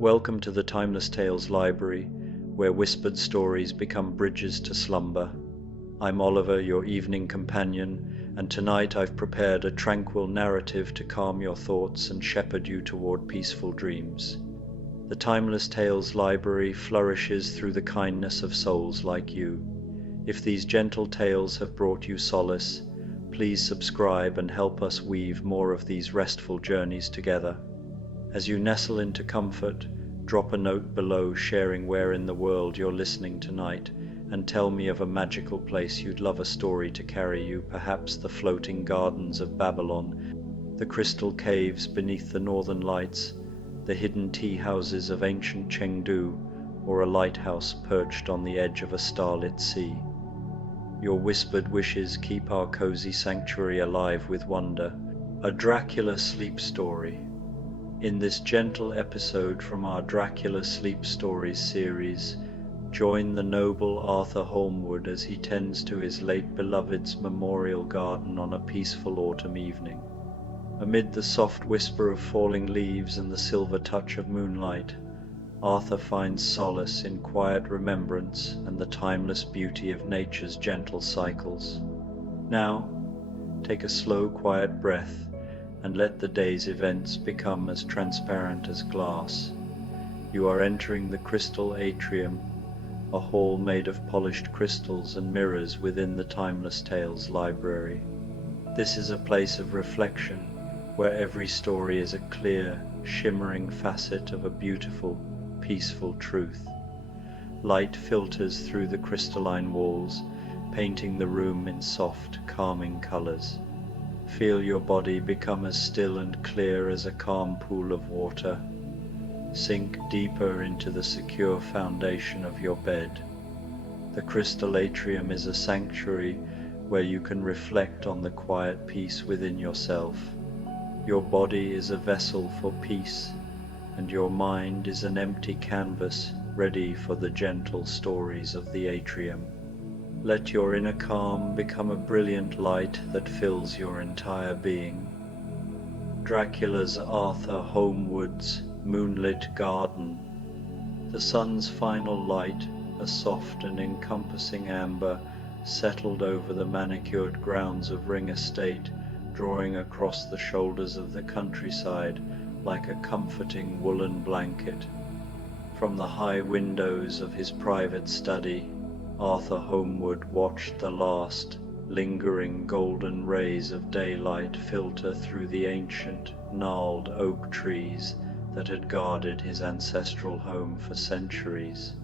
Welcome to the Timeless Tales Library, where whispered stories become bridges to slumber. I'm Oliver, your evening companion, and tonight I've prepared a tranquil narrative to calm your thoughts and shepherd you toward peaceful dreams. The Timeless Tales Library flourishes through the kindness of souls like you. If these gentle tales have brought you solace, please subscribe and help us weave more of these restful journeys together. As you nestle into comfort, drop a note below sharing where in the world you're listening tonight, and tell me of a magical place you'd love a story to carry you, perhaps the floating gardens of Babylon, the crystal caves beneath the northern lights, the hidden tea houses of ancient Chengdu, or a lighthouse perched on the edge of a starlit sea. Your whispered wishes keep our cozy sanctuary alive with wonder. A Dracula sleep story. In this gentle episode from our Dracula Sleep Stories series, join the noble Arthur Holmwood as he tends to his late beloved's memorial garden on a peaceful autumn evening. Amid the soft whisper of falling leaves and the silver touch of moonlight, Arthur finds solace in quiet remembrance and the timeless beauty of nature's gentle cycles. Now, take a slow, quiet breath and let the day's events become as transparent as glass. You are entering the crystal atrium, a hall made of polished crystals and mirrors within the Timeless Tales Library. This is a place of reflection, where every story is a clear, shimmering facet of a beautiful, peaceful truth. Light filters through the crystalline walls, painting the room in soft, calming colors. Feel your body become as still and clear as a calm pool of water. Sink deeper into the secure foundation of your bed. The crystal atrium is a sanctuary where you can reflect on the quiet peace within yourself. Your body is a vessel for peace, and your mind is an empty canvas ready for the gentle stories of the atrium. Let your inner calm become a brilliant light that fills your entire being. Dracula's Arthur Holmwood's moonlit garden. The sun's final light, a soft and encompassing amber, settled over the manicured grounds of Ring Estate, drawing across the shoulders of the countryside like a comforting woolen blanket. From the high windows of his private study, Arthur Holmwood watched the last, lingering golden rays of daylight filter through the ancient, gnarled oak trees that had guarded his ancestral home for centuries.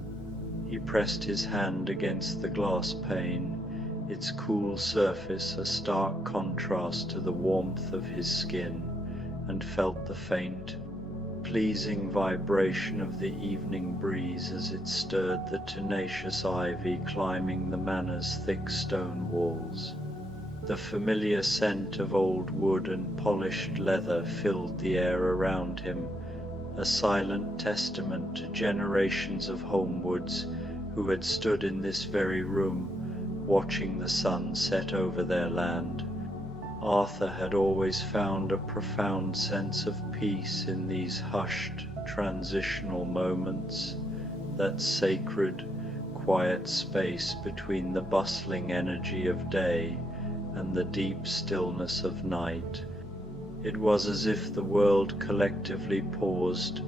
He pressed his hand against the glass pane, its cool surface a stark contrast to the warmth of his skin, and felt the faint, pleasing vibration of the evening breeze as it stirred the tenacious ivy climbing the manor's thick stone walls. The familiar scent of old wood and polished leather filled the air around him, a silent testament to generations of Holmwoods who had stood in this very room, watching the sun set over their land. Arthur had always found a profound sense of peace in these hushed, transitional moments, that sacred, quiet space between the bustling energy of day and the deep stillness of night. It was as if the world collectively paused,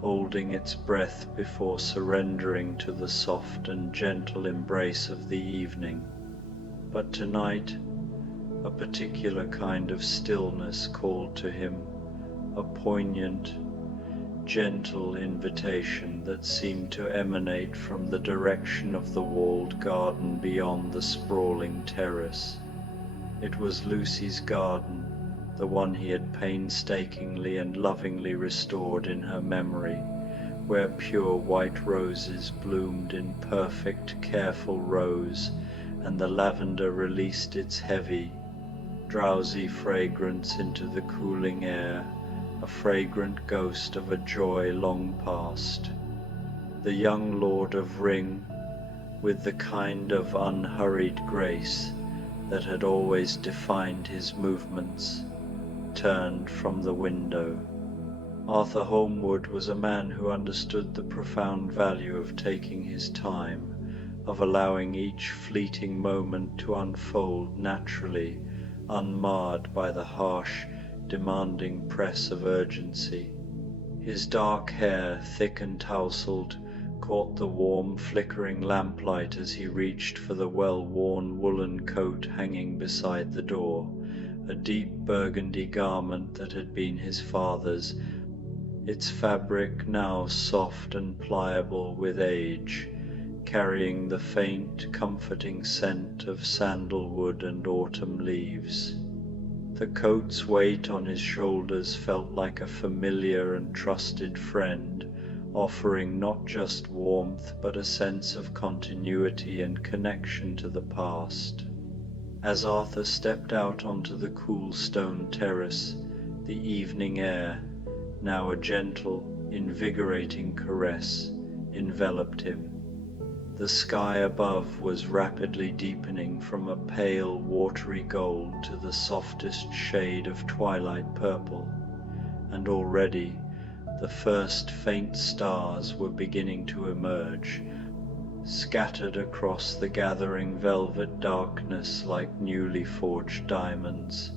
holding its breath before surrendering to the soft and gentle embrace of the evening. But tonight, a particular kind of stillness called to him, a poignant, gentle invitation that seemed to emanate from the direction of the walled garden beyond the sprawling terrace. It was Lucy's garden, the one he had painstakingly and lovingly restored in her memory, where pure white roses bloomed in perfect, careful rows, and the lavender released its heavy, drowsy fragrance into the cooling air, a fragrant ghost of a joy long past. The young Lord of Ring, with the kind of unhurried grace that had always defined his movements, turned from the window. Arthur Holmwood was a man who understood the profound value of taking his time, of allowing each fleeting moment to unfold naturally, unmarred by the harsh, demanding press of urgency. His dark hair, thick and tousled, caught the warm, flickering lamplight as he reached for the well-worn woolen coat hanging beside the door, a deep burgundy garment that had been his father's, its fabric now soft and pliable with age, carrying the faint, comforting scent of sandalwood and autumn leaves. The coat's weight on his shoulders felt like a familiar and trusted friend, offering not just warmth but a sense of continuity and connection to the past. As Arthur stepped out onto the cool stone terrace, the evening air, now a gentle, invigorating caress, enveloped him. The sky above was rapidly deepening from a pale, watery gold to the softest shade of twilight purple, and already the first faint stars were beginning to emerge, scattered across the gathering velvet darkness like newly forged diamonds.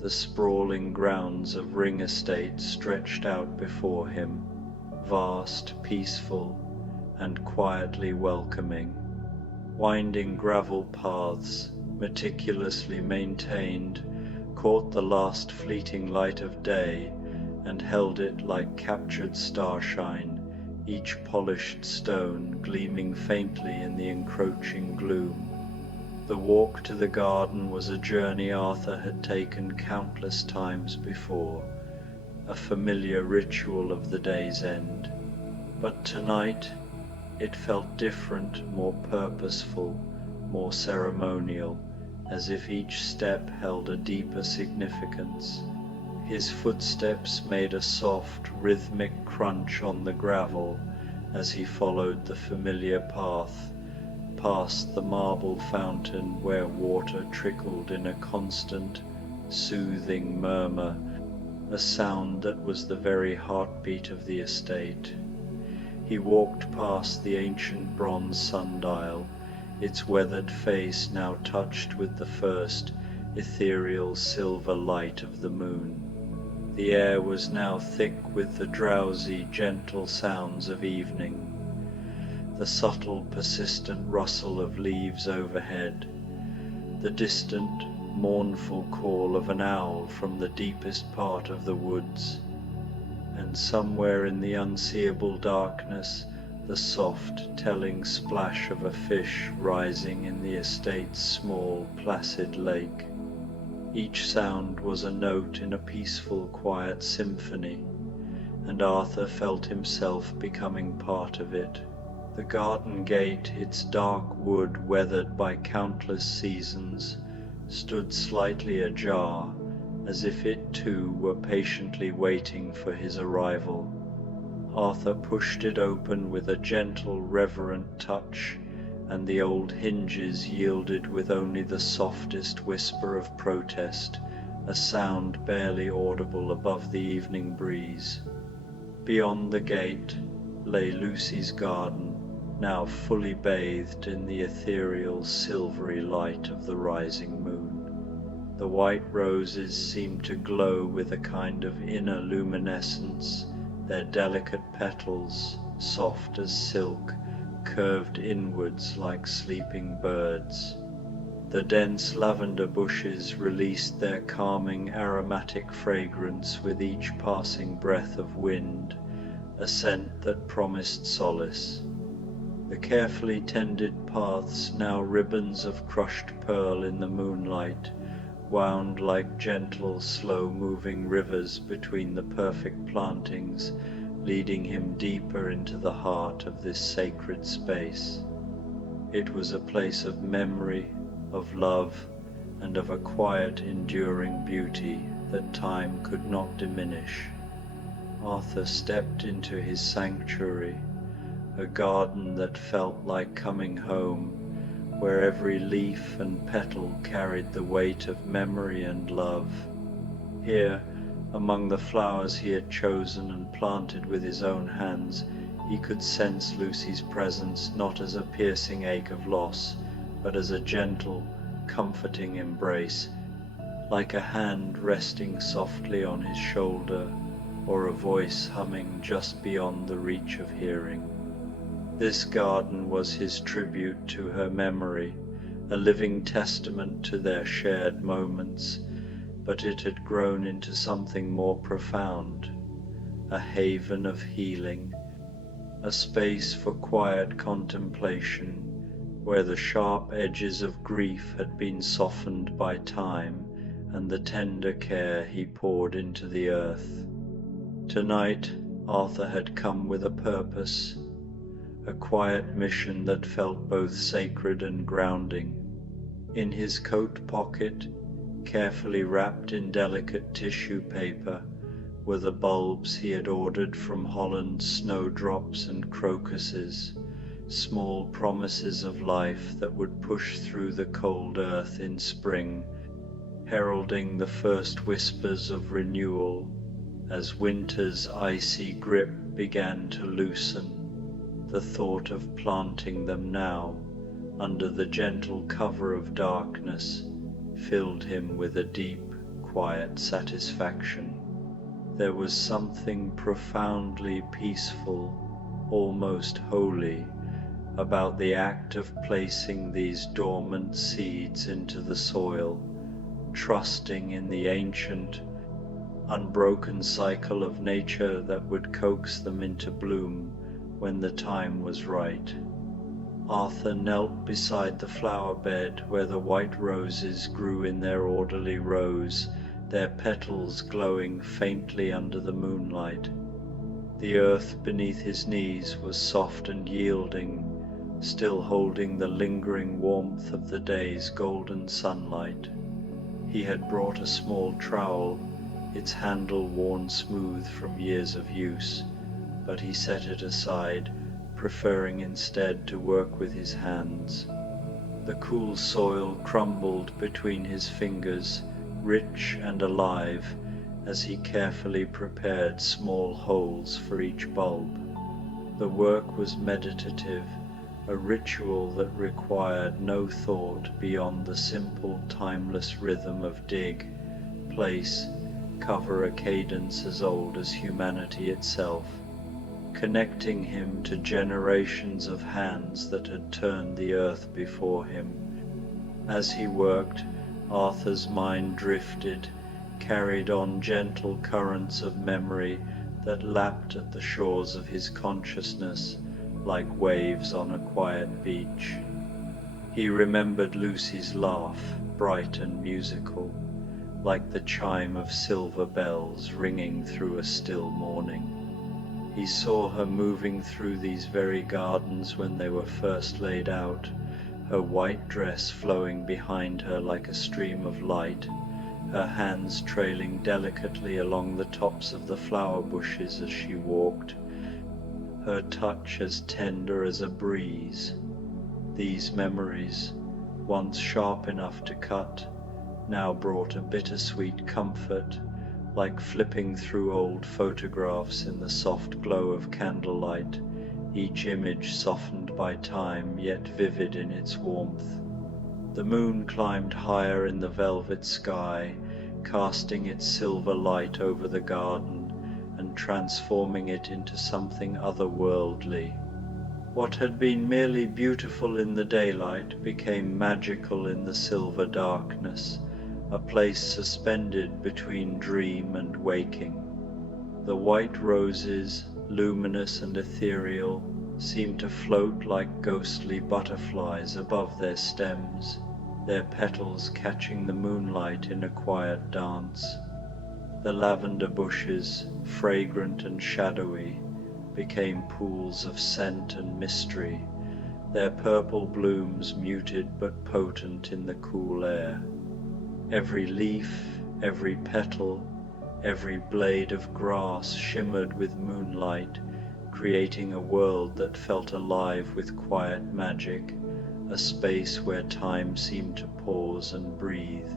The sprawling grounds of Ring Estate stretched out before him, vast, peaceful, and quietly welcoming. Winding gravel paths, meticulously maintained, caught the last fleeting light of day and held it like captured starshine, each polished stone gleaming faintly in the encroaching gloom. The walk to the garden was a journey Arthur had taken countless times before, a familiar ritual of the day's end. But tonight, it felt different, more purposeful, more ceremonial, as if each step held a deeper significance. His footsteps made a soft, rhythmic crunch on the gravel as he followed the familiar path, past the marble fountain where water trickled in a constant, soothing murmur, a sound that was the very heartbeat of the estate. He walked past the ancient bronze sundial, its weathered face now touched with the first ethereal silver light of the moon. The air was now thick with the drowsy, gentle sounds of evening, the subtle, persistent rustle of leaves overhead, the distant, mournful call of an owl from the deepest part of the woods, and somewhere in the unseeable darkness the soft, telling splash of a fish rising in the estate's small, placid lake. Each sound was a note in a peaceful, quiet symphony, and Arthur felt himself becoming part of it. The garden gate, its dark wood weathered by countless seasons, stood slightly ajar, as if it too were patiently waiting for his arrival. Arthur pushed it open with a gentle, reverent touch, and the old hinges yielded with only the softest whisper of protest, a sound barely audible above the evening breeze. Beyond the gate lay Lucy's garden, now fully bathed in the ethereal, silvery light of the rising moon. The white roses seemed to glow with a kind of inner luminescence, their delicate petals, soft as silk, curved inwards like sleeping birds. The dense lavender bushes released their calming aromatic fragrance with each passing breath of wind, a scent that promised solace. The carefully tended paths, now ribbons of crushed pearl in the moonlight, wound like gentle, slow-moving rivers between the perfect plantings, leading him deeper into the heart of this sacred space. It was a place of memory, of love, and of a quiet, enduring beauty that time could not diminish. Arthur stepped into his sanctuary, a garden that felt like coming home, where every leaf and petal carried the weight of memory and love. Here, Among the flowers he had chosen and planted with his own hands, he could sense Lucy's presence not as a piercing ache of loss, but as a gentle, comforting embrace, like a hand resting softly on his shoulder, or a voice humming just beyond the reach of hearing. This garden was his tribute to her memory, a living testament to their shared moments, but it had grown into something more profound, a haven of healing, a space for quiet contemplation, where the sharp edges of grief had been softened by time and the tender care he poured into the earth. Tonight, Arthur had come with a purpose, a quiet mission that felt both sacred and grounding. In his coat pocket, carefully wrapped in delicate tissue paper, were the bulbs he had ordered from Holland's snowdrops and crocuses, small promises of life that would push through the cold earth in spring, heralding the first whispers of renewal as winter's icy grip began to loosen. The thought of planting them now, under the gentle cover of darkness, filled him with a deep, quiet satisfaction. There was something profoundly peaceful, almost holy, about the act of placing these dormant seeds into the soil, trusting in the ancient, unbroken cycle of nature that would coax them into bloom when the time was right. Arthur knelt beside the flower bed where the white roses grew in their orderly rows, their petals glowing faintly under the moonlight. The earth beneath his knees was soft and yielding, still holding the lingering warmth of the day's golden sunlight. He had brought a small trowel, its handle worn smooth from years of use, but he set it aside, preferring instead to work with his hands. The cool soil crumbled between his fingers, rich and alive, as he carefully prepared small holes for each bulb. The work was meditative, a ritual that required no thought beyond the simple, timeless rhythm of dig, place, cover, a cadence as old as humanity itself, connecting him to generations of hands that had turned the earth before him. As he worked, Arthur's mind drifted, carried on gentle currents of memory that lapped at the shores of his consciousness like waves on a quiet beach. He remembered Lucy's laugh, bright and musical, like the chime of silver bells ringing through a still morning. He saw her moving through these very gardens when they were first laid out, her white dress flowing behind her like a stream of light, her hands trailing delicately along the tops of the flower bushes as she walked, her touch as tender as a breeze. These memories, once sharp enough to cut, now brought a bittersweet comfort, like flipping through old photographs in the soft glow of candlelight, each image softened by time yet vivid in its warmth. The moon climbed higher in the velvet sky, casting its silver light over the garden and transforming it into something otherworldly. What had been merely beautiful in the daylight became magical in the silver darkness, a place suspended between dream and waking. The white roses, luminous and ethereal, seemed to float like ghostly butterflies above their stems, their petals catching the moonlight in a quiet dance. The lavender bushes, fragrant and shadowy, became pools of scent and mystery, their purple blooms muted but potent in the cool air. Every leaf, every petal, every blade of grass shimmered with moonlight, creating a world that felt alive with quiet magic, a space where time seemed to pause and breathe.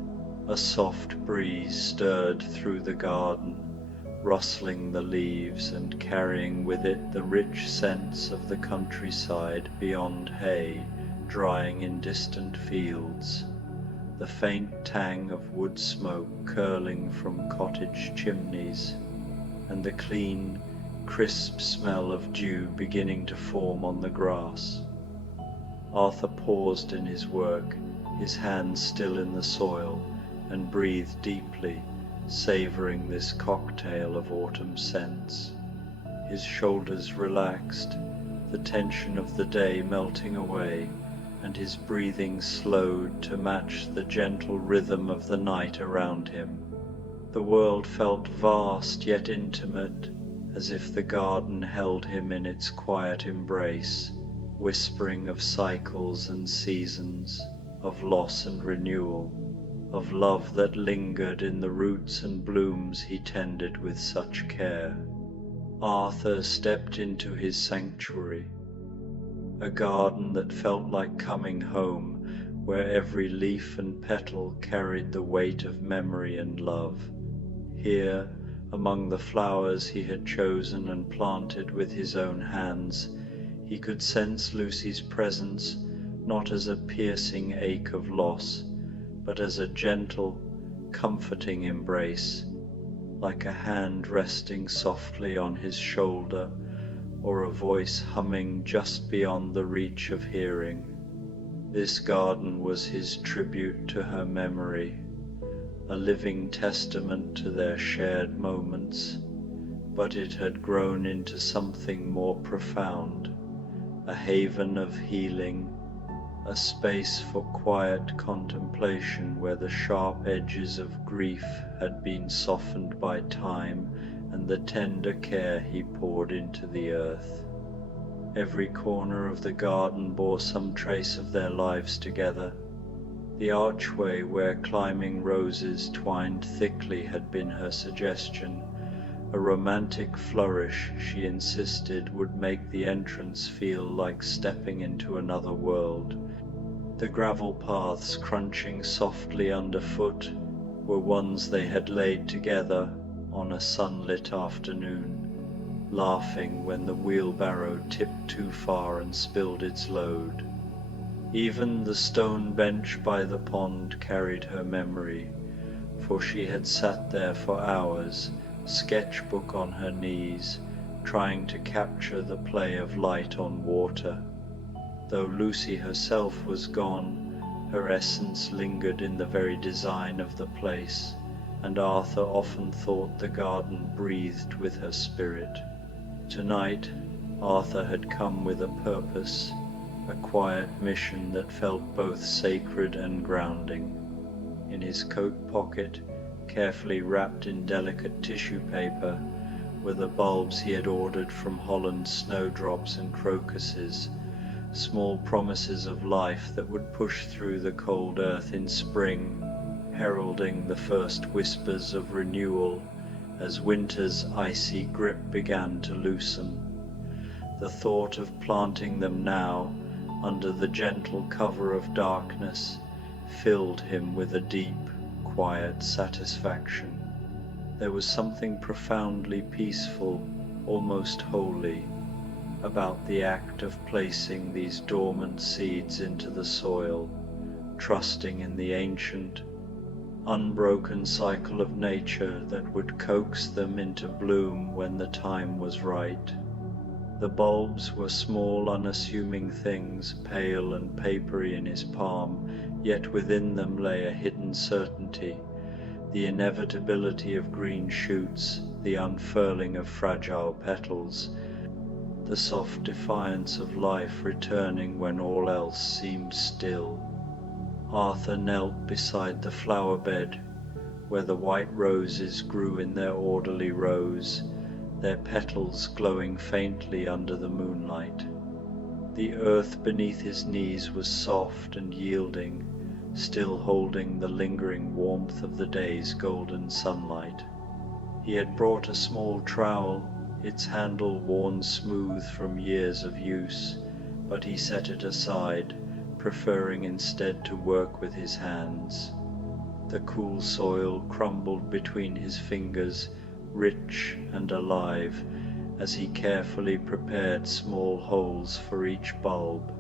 A soft breeze stirred through the garden, rustling the leaves and carrying with it the rich scents of the countryside beyond hay drying in distant fields, the faint tang of wood smoke curling from cottage chimneys, and the clean, crisp smell of dew beginning to form on the grass. Arthur paused in his work, his hands still in the soil, and breathed deeply, savouring this cocktail of autumn scents. His shoulders relaxed, the tension of the day melting away, and his breathing slowed to match the gentle rhythm of the night around him. The world felt vast yet intimate, as if the garden held him in its quiet embrace, whispering of cycles and seasons, of loss and renewal, of love that lingered in the roots and blooms he tended with such care. Arthur stepped into his sanctuary, a garden that felt like coming home, where every leaf and petal carried the weight of memory and love. Here, among the flowers he had chosen and planted with his own hands, he could sense Lucy's presence, not as a piercing ache of loss, but as a gentle, comforting embrace, like a hand resting softly on his shoulder, or a voice humming just beyond the reach of hearing. This garden was his tribute to her memory, a living testament to their shared moments, but it had grown into something more profound, a haven of healing, a space for quiet contemplation where the sharp edges of grief had been softened by time and the tender care he poured into the earth. Every corner of the garden bore some trace of their lives together. The archway where climbing roses twined thickly had been her suggestion, a romantic flourish she insisted would make the entrance feel like stepping into another world. The gravel paths crunching softly underfoot were ones they had laid together on a sunlit afternoon, laughing when the wheelbarrow tipped too far and spilled its load. Even the stone bench by the pond carried her memory, for she had sat there for hours, sketchbook on her knees, trying to capture the play of light on water. Though Lucy herself was gone, her essence lingered in the very design of the place, and Arthur often thought the garden breathed with her spirit. Tonight, Arthur had come with a purpose, a quiet mission that felt both sacred and grounding. In his coat pocket, carefully wrapped in delicate tissue paper, were the bulbs he had ordered from Holland's snowdrops and crocuses, small promises of life that would push through the cold earth in spring, heralding the first whispers of renewal as winter's icy grip began to loosen. The thought of planting them now, under the gentle cover of darkness, filled him with a deep, quiet satisfaction. There was something profoundly peaceful, almost holy, about the act of placing these dormant seeds into the soil, trusting in the ancient, unbroken cycle of nature that would coax them into bloom when the time was right. The bulbs were small, unassuming things, pale and papery in his palm, yet within them lay a hidden certainty, the inevitability of green shoots, the unfurling of fragile petals, the soft defiance of life returning when all else seemed still. Arthur knelt beside the flower bed, where the white roses grew in their orderly rows, their petals glowing faintly under the moonlight. The earth beneath his knees was soft and yielding, still holding the lingering warmth of the day's golden sunlight. He had brought a small trowel, its handle worn smooth from years of use, but he set it aside, preferring instead to work with his hands. The cool soil crumbled between his fingers, rich and alive, as he carefully prepared small holes for each bulb.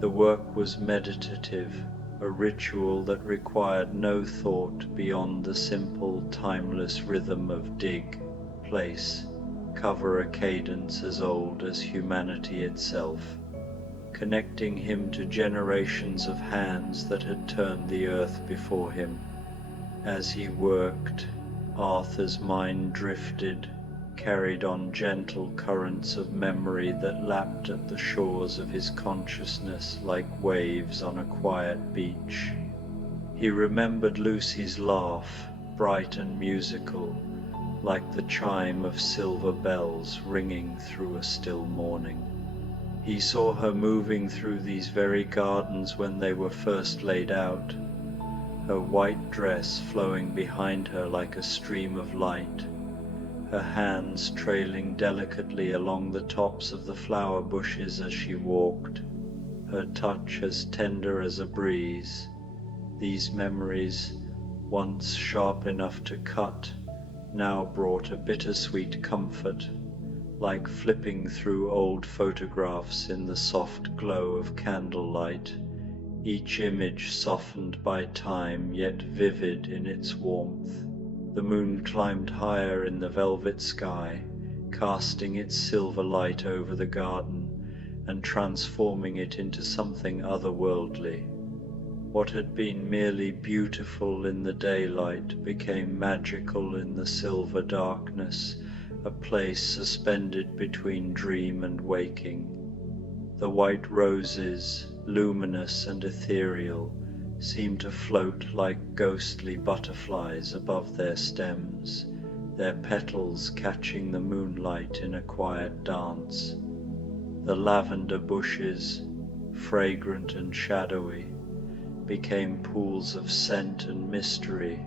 The work was meditative, a ritual that required no thought beyond the simple, timeless rhythm of dig, place, cover, a cadence as old as humanity itself, connecting him to generations of hands that had turned the earth before him. As he worked, Arthur's mind drifted, carried on gentle currents of memory that lapped at the shores of his consciousness like waves on a quiet beach. He remembered Lucy's laugh, bright and musical, like the chime of silver bells ringing through a still morning. He saw her moving through these very gardens when they were first laid out, her white dress flowing behind her like a stream of light, her hands trailing delicately along the tops of the flower bushes as she walked, her touch as tender as a breeze. These memories, once sharp enough to cut, now brought a bittersweet comfort, like flipping through old photographs in the soft glow of candlelight, each image softened by time yet vivid in its warmth. The moon climbed higher in the velvet sky, casting its silver light over the garden and transforming it into something otherworldly. What had been merely beautiful in the daylight became magical in the silver darkness, a place suspended between dream and waking. The white roses, luminous and ethereal, seemed to float like ghostly butterflies above their stems, their petals catching the moonlight in a quiet dance. The lavender bushes, fragrant and shadowy, became pools of scent and mystery,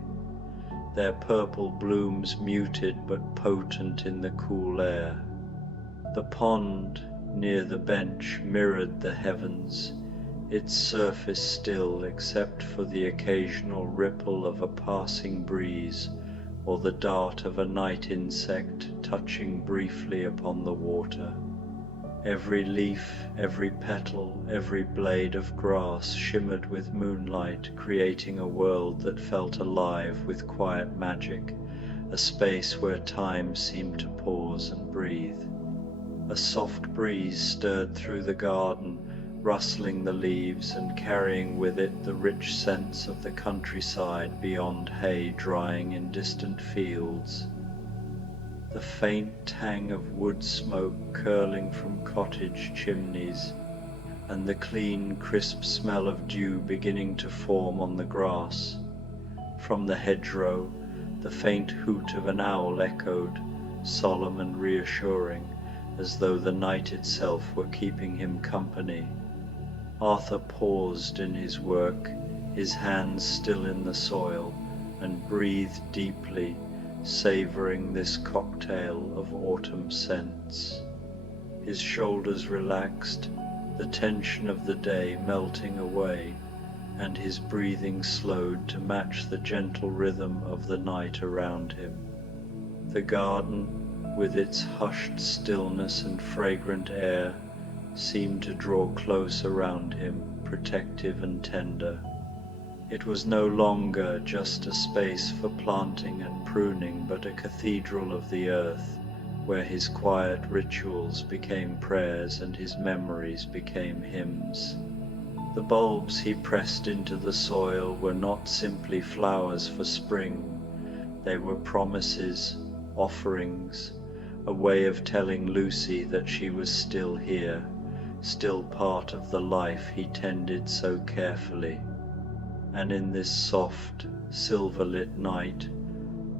their purple blooms muted but potent in the cool air. The pond near the bench mirrored the heavens, its surface still except for the occasional ripple of a passing breeze or the dart of a night insect touching briefly upon the water. Every leaf, every petal, every blade of grass shimmered with moonlight, creating a world that felt alive with quiet magic, a space where time seemed to pause and breathe. A soft breeze stirred through the garden, rustling the leaves and carrying with it the rich scents of the countryside beyond hay drying in distant fields. The faint tang of wood smoke curling from cottage chimneys, and the clean, crisp smell of dew beginning to form on the grass. From the hedgerow, the faint hoot of an owl echoed, solemn and reassuring, as though the night itself were keeping him company. Arthur paused in his work, his hands still in the soil, and breathed deeply, savouring this cocktail of autumn scents. His shoulders relaxed, the tension of the day melting away, and his breathing slowed to match the gentle rhythm of the night around him. The garden, with its hushed stillness and fragrant air, seemed to draw close around him, protective and tender. It was no longer just a space for planting and pruning, but a cathedral of the earth, where his quiet rituals became prayers and his memories became hymns. The bulbs he pressed into the soil were not simply flowers for spring. They were promises, offerings, a way of telling Lucy that she was still here, still part of the life he tended so carefully. And in this soft, silver-lit night,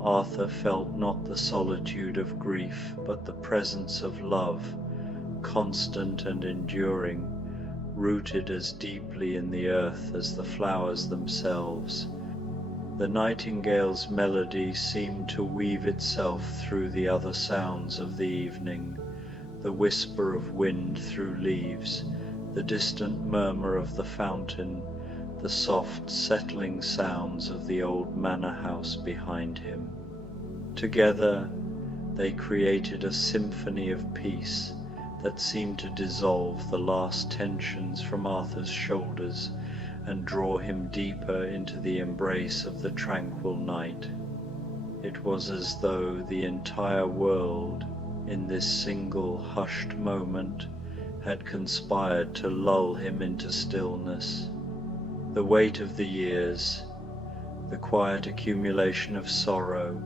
Arthur felt not the solitude of grief, but the presence of love, constant and enduring, rooted as deeply in the earth as the flowers themselves. The nightingale's melody seemed to weave itself through the other sounds of the evening, the whisper of wind through leaves, the distant murmur of the fountain, the soft settling sounds of the old manor house behind him. Together, They created a symphony of peace that seemed to dissolve the last tensions from Arthur's shoulders and draw him deeper into the embrace of the tranquil night. It was as though the entire world, in this single hushed moment, had conspired to lull him into stillness. The weight of the years, the quiet accumulation of sorrow,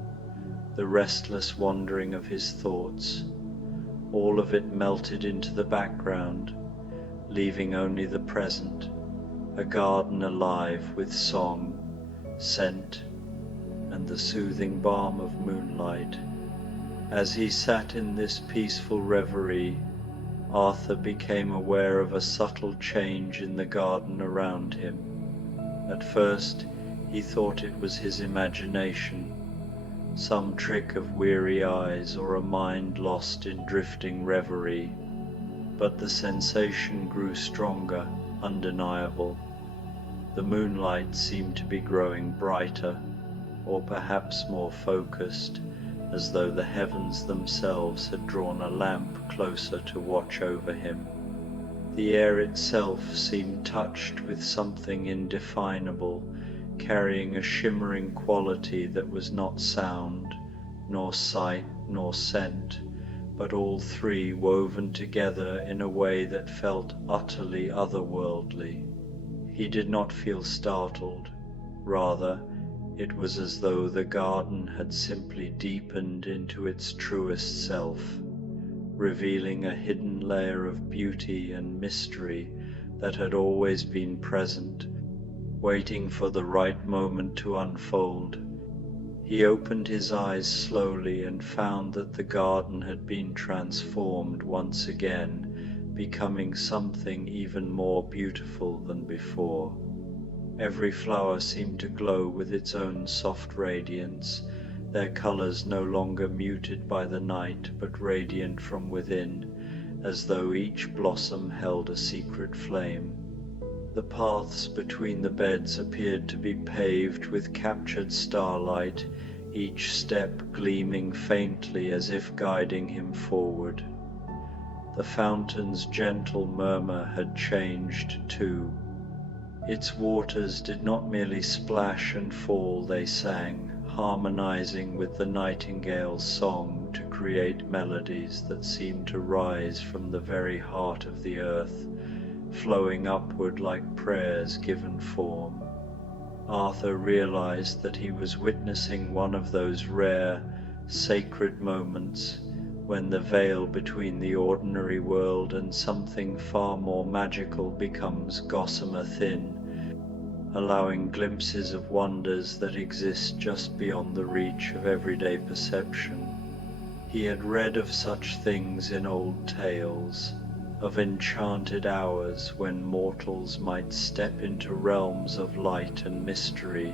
the restless wandering of his thoughts, all of it melted into the background, leaving only the present, a garden alive with song, scent, and the soothing balm of moonlight. As he sat in this peaceful reverie, Arthur became aware of a subtle change in the garden around him. At first, he thought it was his imagination, some trick of weary eyes or a mind lost in drifting reverie. But the sensation grew stronger, undeniable. The moonlight seemed to be growing brighter, or perhaps more focused, as though the heavens themselves had drawn a lamp closer to watch over him. The air itself seemed touched with something indefinable, carrying a shimmering quality that was not sound, nor sight, nor scent, but all three woven together in a way that felt utterly otherworldly. He did not feel startled. Rather, it was as though the garden had simply deepened into its truest self, revealing a hidden layer of beauty and mystery that had always been present, waiting for the right moment to unfold. He opened his eyes slowly and found that the garden had been transformed once again, becoming something even more beautiful than before. Every flower seemed to glow with its own soft radiance, their colors no longer muted by the night but radiant from within, as though each blossom held a secret flame. The paths between the beds appeared to be paved with captured starlight, each step gleaming faintly as if guiding him forward. The fountain's gentle murmur had changed too. Its waters did not merely splash and fall, they sang, harmonizing with the nightingale's song to create melodies that seemed to rise from the very heart of the earth, flowing upward like prayers given form. Arthur realized that he was witnessing one of those rare, sacred moments when the veil between the ordinary world and something far more magical becomes gossamer thin, allowing glimpses of wonders that exist just beyond the reach of everyday perception. He had read of such things in old tales, of enchanted hours when mortals might step into realms of light and mystery,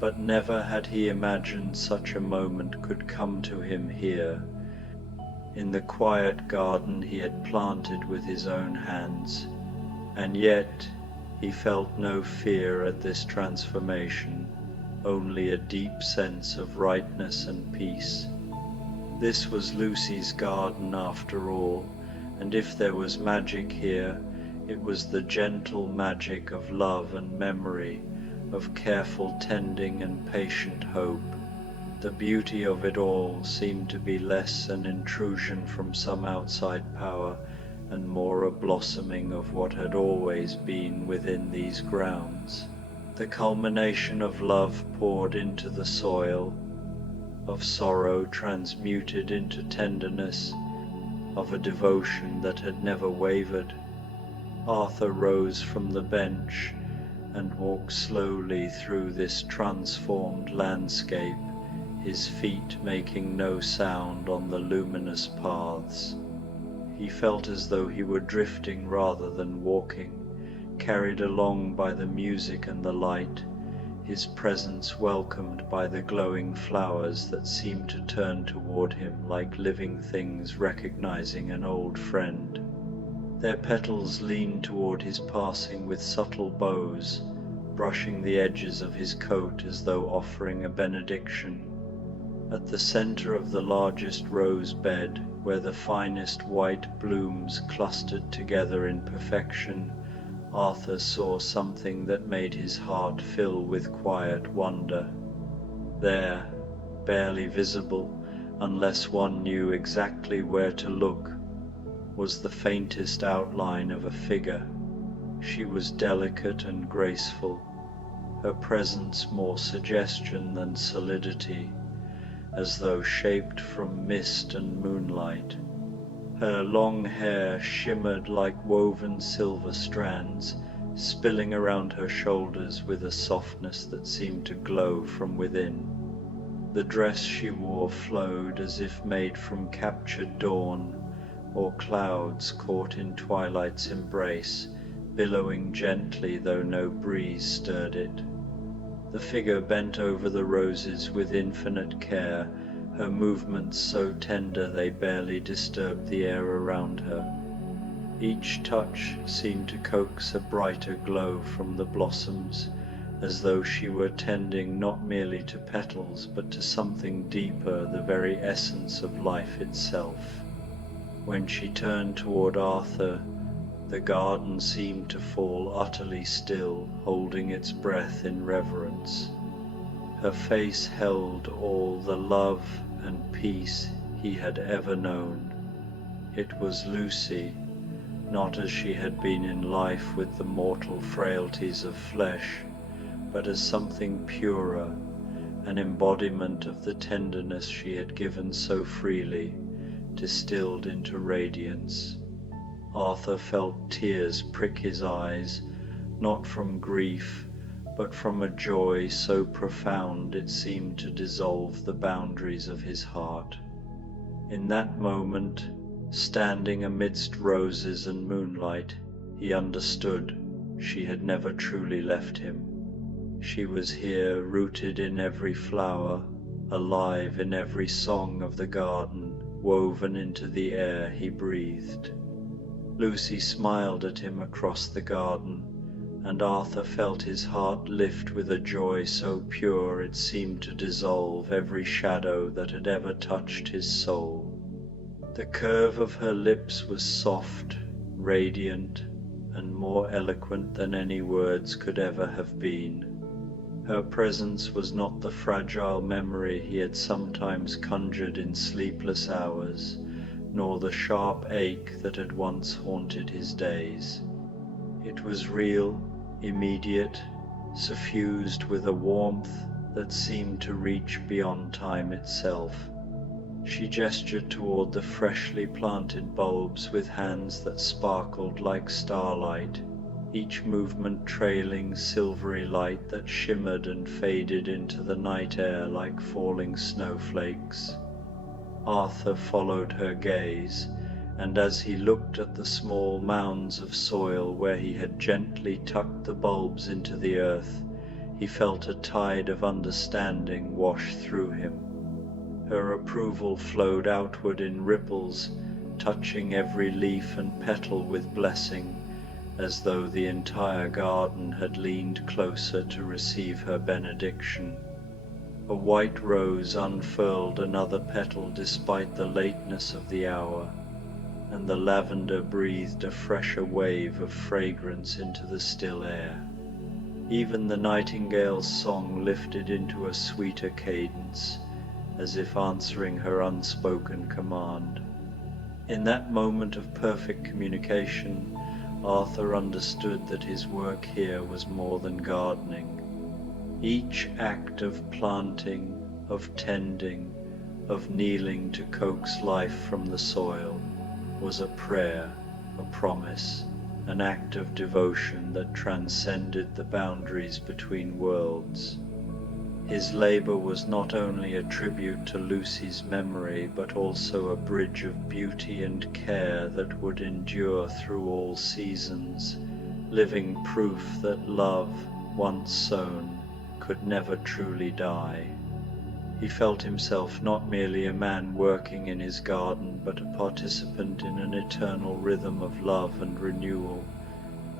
but never had he imagined such a moment could come to him here, in the quiet garden he had planted with his own hands. And yet he felt no fear at this transformation, only a deep sense of rightness and peace. This was Lucy's garden after all, and if there was magic here, it was the gentle magic of love and memory, of careful tending and patient hope. The beauty of it all seemed to be less an intrusion from some outside power, and more a blossoming of what had always been within these grounds. The culmination of love poured into the soil, of sorrow transmuted into tenderness, of a devotion that had never wavered. Arthur rose from the bench and walked slowly through this transformed landscape, his feet making no sound on the luminous paths. He felt as though he were drifting rather than walking, carried along by the music and the light, his presence welcomed by the glowing flowers that seemed to turn toward him like living things recognizing an old friend. Their petals leaned toward his passing with subtle bows, brushing the edges of his coat as though offering a benediction. At the center of the largest rose bed, where the finest white blooms clustered together in perfection, Arthur saw something that made his heart fill with quiet wonder. There, barely visible, unless one knew exactly where to look, was the faintest outline of a figure. She was delicate and graceful, her presence more suggestion than solidity, as though shaped from mist and moonlight. Her long hair shimmered like woven silver strands, spilling around her shoulders with a softness that seemed to glow from within. The dress she wore flowed as if made from captured dawn, or clouds caught in twilight's embrace, billowing gently though no breeze stirred it. The figure bent over the roses with infinite care, her movements so tender they barely disturbed the air around her. Each touch seemed to coax a brighter glow from the blossoms, as though she were tending not merely to petals but to something deeper, the very essence of life itself. When she turned toward Arthur, the garden seemed to fall utterly still, holding its breath in reverence. Her face held all the love and peace he had ever known. It was Lucy, not as she had been in life with the mortal frailties of flesh, but as something purer, an embodiment of the tenderness she had given so freely, distilled into radiance. Arthur felt tears prick his eyes, not from grief, but from a joy so profound it seemed to dissolve the boundaries of his heart. In that moment, standing amidst roses and moonlight, he understood she had never truly left him. She was here, rooted in every flower, alive in every song of the garden, woven into the air he breathed. Lucy smiled at him across the garden, and Arthur felt his heart lift with a joy so pure it seemed to dissolve every shadow that had ever touched his soul. The curve of her lips was soft, radiant, and more eloquent than any words could ever have been. Her presence was not the fragile memory he had sometimes conjured in sleepless hours, nor the sharp ache that had once haunted his days. It was real, immediate, suffused with a warmth that seemed to reach beyond time itself. She gestured toward the freshly planted bulbs with hands that sparkled like starlight, each movement trailing silvery light that shimmered and faded into the night air like falling snowflakes. Arthur followed her gaze, and as he looked at the small mounds of soil where he had gently tucked the bulbs into the earth, he felt a tide of understanding wash through him. Her approval flowed outward in ripples, touching every leaf and petal with blessing, as though the entire garden had leaned closer to receive her benediction. A white rose unfurled another petal despite the lateness of the hour, and the lavender breathed a fresher wave of fragrance into the still air. Even the nightingale's song lifted into a sweeter cadence, as if answering her unspoken command. In that moment of perfect communication, Arthur understood that his work here was more than gardening. Each act of planting, of tending, of kneeling to coax life from the soil, was a prayer, a promise, an act of devotion that transcended the boundaries between worlds. His labor was not only a tribute to Lucy's memory, but also a bridge of beauty and care that would endure through all seasons, living proof that love, once sown, could never truly die. He felt himself not merely a man working in his garden, but a participant in an eternal rhythm of love and renewal,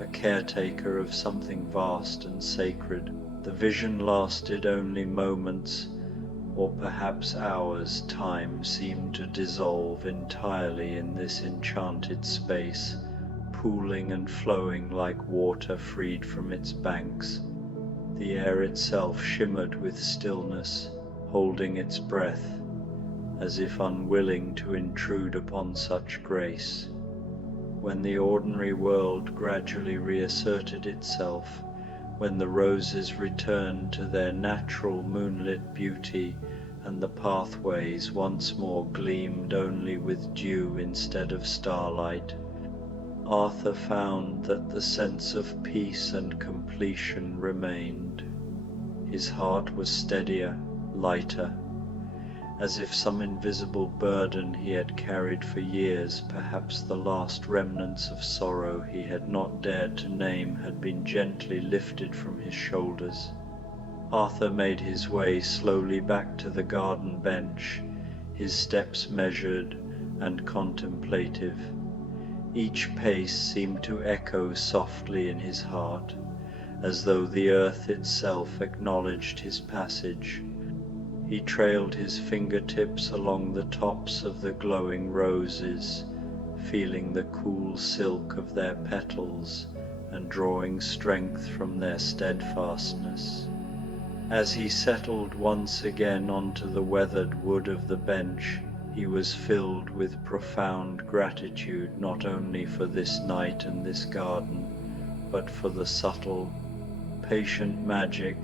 a caretaker of something vast and sacred. The vision lasted only moments, or perhaps hours. Time seemed to dissolve entirely in this enchanted space, pooling and flowing like water freed from its banks. The air itself shimmered with stillness, holding its breath, as if unwilling to intrude upon such grace. When the ordinary world gradually reasserted itself, when the roses returned to their natural moonlit beauty, and the pathways once more gleamed only with dew instead of starlight, Arthur found that the sense of peace and completion remained. His heart was steadier, lighter, as if some invisible burden he had carried for years, perhaps the last remnants of sorrow he had not dared to name, had been gently lifted from his shoulders. Arthur made his way slowly back to the garden bench, his steps measured and contemplative. Each pace seemed to echo softly in his heart, as though the earth itself acknowledged his passage. He trailed his fingertips along the tops of the glowing roses, feeling the cool silk of their petals and drawing strength from their steadfastness. As he settled once again onto the weathered wood of the bench, he was filled with profound gratitude, not only for this night and this garden, but for the subtle, patient magic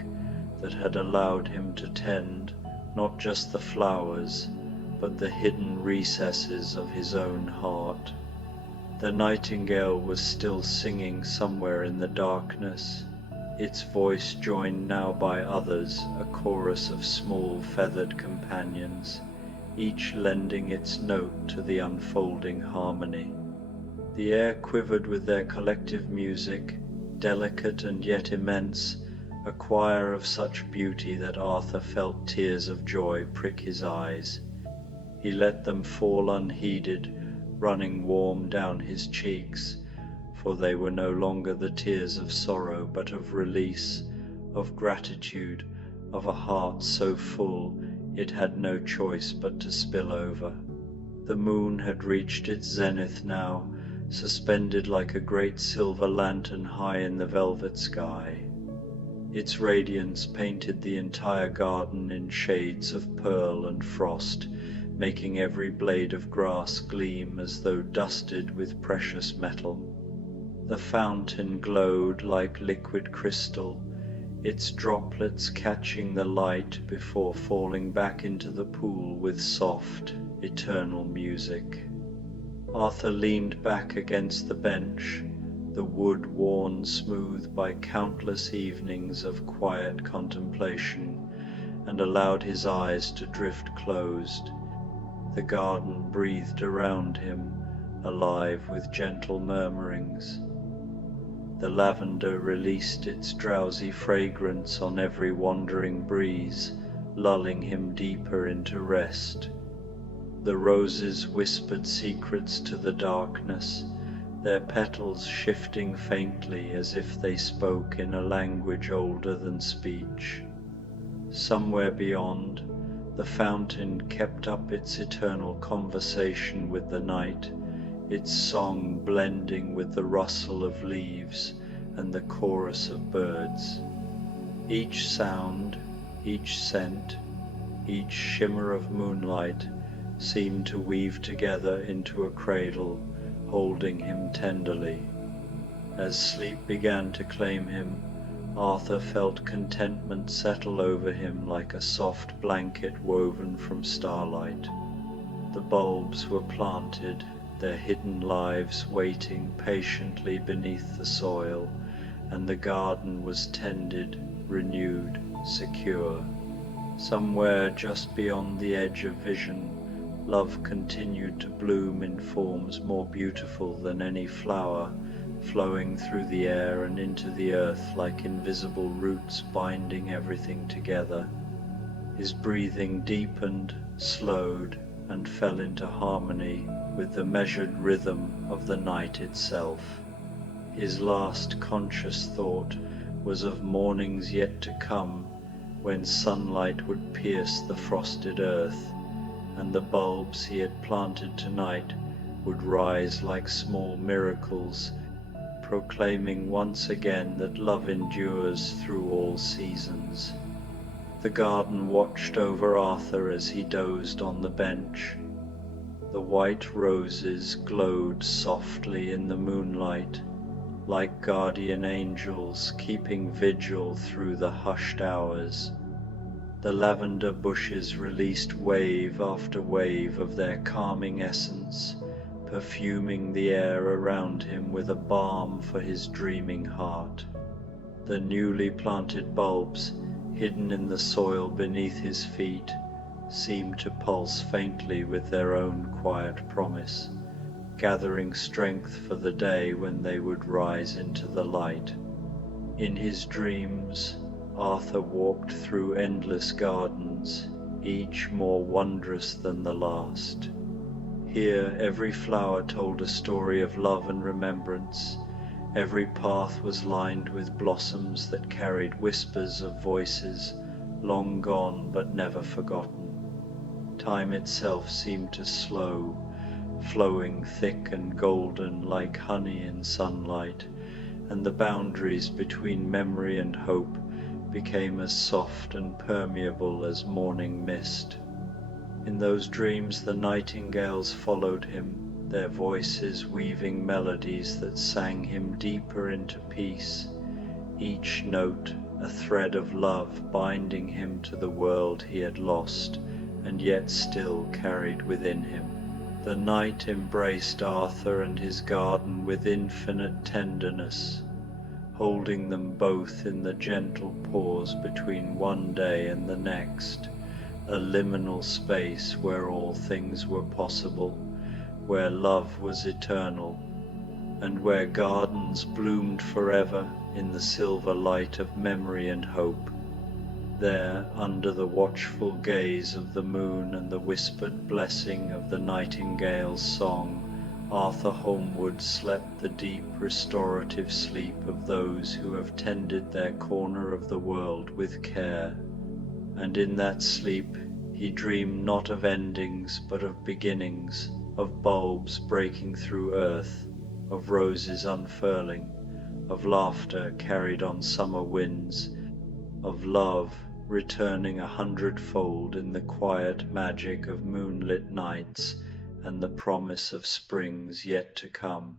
that had allowed him to tend not just the flowers, but the hidden recesses of his own heart. The nightingale was still singing somewhere in the darkness, its voice joined now by others, a chorus of small feathered companions, each lending its note to the unfolding harmony. The air quivered with their collective music, delicate and yet immense, a choir of such beauty that Arthur felt tears of joy prick his eyes. He let them fall unheeded, running warm down his cheeks, for they were no longer the tears of sorrow, but of release, of gratitude, of a heart so full it had no choice but to spill over. The moon had reached its zenith now, suspended like a great silver lantern high in the velvet sky. Its radiance painted the entire garden in shades of pearl and frost, making every blade of grass gleam as though dusted with precious metal. The fountain glowed like liquid crystal, its droplets catching the light before falling back into the pool with soft, eternal music. Arthur leaned back against the bench, the wood worn smooth by countless evenings of quiet contemplation, and allowed his eyes to drift closed. The garden breathed around him, alive with gentle murmurings. The lavender released its drowsy fragrance on every wandering breeze, lulling him deeper into rest. The roses whispered secrets to the darkness, their petals shifting faintly as if they spoke in a language older than speech. Somewhere beyond, the fountain kept up its eternal conversation with the night, its song blending with the rustle of leaves and the chorus of birds. Each sound, each scent, each shimmer of moonlight seemed to weave together into a cradle, holding him tenderly. As sleep began to claim him, Arthur felt contentment settle over him like a soft blanket woven from starlight. The bulbs were planted, their hidden lives waiting patiently beneath the soil, and the garden was tended, renewed, secure. Somewhere just beyond the edge of vision, love continued to bloom in forms more beautiful than any flower, flowing through the air and into the earth like invisible roots binding everything together. His breathing deepened, slowed, and fell into harmony with the measured rhythm of the night itself. His last conscious thought was of mornings yet to come, when sunlight would pierce the frosted earth, and the bulbs he had planted tonight would rise like small miracles, proclaiming once again that love endures through all seasons. The garden watched over Arthur as he dozed on the bench. The white roses glowed softly in the moonlight, like guardian angels keeping vigil through the hushed hours. The lavender bushes released wave after wave of their calming essence, perfuming the air around him with a balm for his dreaming heart. The newly planted bulbs, hidden in the soil beneath his feet, seemed to pulse faintly with their own quiet promise, gathering strength for the day when they would rise into the light. In his dreams, Arthur walked through endless gardens, each more wondrous than the last. Here every flower told a story of love and remembrance. Every path was lined with blossoms that carried whispers of voices long gone but never forgotten. Time itself seemed to slow, flowing thick and golden like honey in sunlight, and the boundaries between memory and hope became as soft and permeable as morning mist. In those dreams the nightingales followed him, their voices weaving melodies that sang him deeper into peace, each note a thread of love binding him to the world he had lost and yet still carried within him. The night embraced Arthur and his garden with infinite tenderness, holding them both in the gentle pause between one day and the next, a liminal space where all things were possible, where love was eternal, and where gardens bloomed forever in the silver light of memory and hope. There, under the watchful gaze of the moon and the whispered blessing of the nightingale's song, Arthur Holmwood slept the deep restorative sleep of those who have tended their corner of the world with care. And in that sleep he dreamed not of endings but of beginnings, of bulbs breaking through earth, of roses unfurling, of laughter carried on summer winds, of love returning 100-fold in the quiet magic of moonlit nights and the promise of springs yet to come.